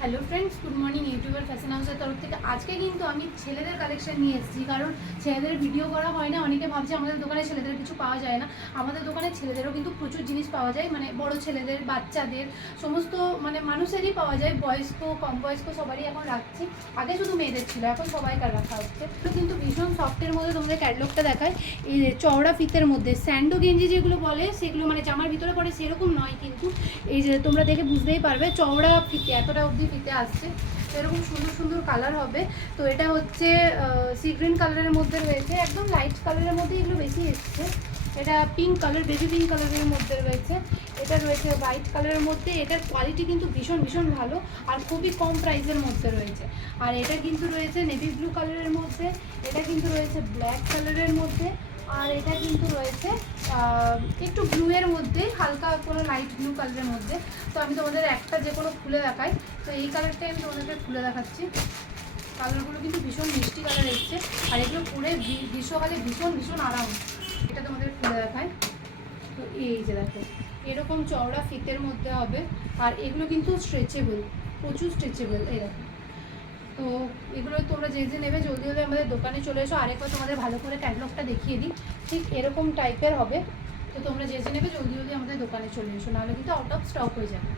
Hello friends, good morning. YouTuber fashion হাউসের তরফ থেকে আজকে কিন্তু আমি ছেলেদের কালেকশন নিয়ে এসেছি, কারণ ছেলেদের ভিডিও করা হয় না। অনেকে ভাবছে আমাদের দোকানে ছেলেদের কিছু পাওয়া যায় না। আমাদের দোকানে ছেলেদেরও কিন্তু প্রচুর জিনিস পাওয়া যায়, মানে বড় ছেলেদের, বাচ্চাদের, সমস্ত মানে মানুষেরই পাওয়া যায়। বয়স্ক, কম বয়স্ক সবারই এখন রাখছি। আগে শুধু মেয়েদের ছিল, এখন সবাইকার রাখা হচ্ছে। তো কিন্তু ভীষণ সফটের মধ্যে তোমাদের ক্যাটলগটা দেখায়। এই চওড়া ফিতের মধ্যে স্যান্ডো গেঞ্জি যেগুলো বলে, সেগুলো মানে জামার ভিতরে পড়ে সেরকম নয়, কিন্তু এই যে তোমরা দেখে বুঝতেই পারবে চওড়া ফিতে, এতটা অবধি ফিতে আসছে। এরকম সুন্দর সুন্দর কালার হবে। তো এটা হচ্ছে সি গ্রিন কালারের মধ্যে রয়েছে, একদম লাইট কালারের মধ্যে এগুলো বেশি এসছে। এটা পিঙ্ক কালার, বেবি পিঙ্ক কালারের মধ্যে রয়েছে। এটা রয়েছে হোয়াইট কালারের মধ্যে। এটার কোয়ালিটি কিন্তু ভীষণ ভীষণ ভালো আর খুবই কম প্রাইসের মধ্যে রয়েছে। আর এটা কিন্তু রয়েছে নেভি ব্লু কালারের মধ্যে। এটা কিন্তু রয়েছে ব্ল্যাক কালারের মধ্যে। আর এটা কিন্তু রয়েছে একটু ব্লুয়ের মধ্যে, হালকা কোনো লাইট ব্লু কালারের মধ্যে। তো আমি তোমাদের একটা যে কোনো খুলে দেখাই। তো এই কালারটাই আমি তোমাদেরকে খুলে দেখাচ্ছি। কালারগুলো কিন্তু ভীষণ মিষ্টি কালার এসছে, আর এগুলো পরে গ্রীষ্মকালে ভীষণ ভীষণ আরাম। এটা তোমাদের খুলে দেখায়। তো এই যে দেখো, এরকম চওড়া ফিতের মধ্যে হবে। আর এগুলো কিন্তু স্ট্রেচেবল, প্রচুর স্ট্রেচেবল। এই দেখো। তো এগুলো তোমরা যে যে নেবে জলদি জলদি আমাদের দোকানে চলে এসো। আরেকবার তোমাদের ভালো করে ক্যাটলগটা দেখিয়ে দিই। ঠিক এরকম টাইপের হবে। তো তোমরা যে যে নেবে জলদি জলদি আমাদের দোকানে চলে এসো, নাহলে কিন্তু আউট অফ স্টক হয়ে যাবে।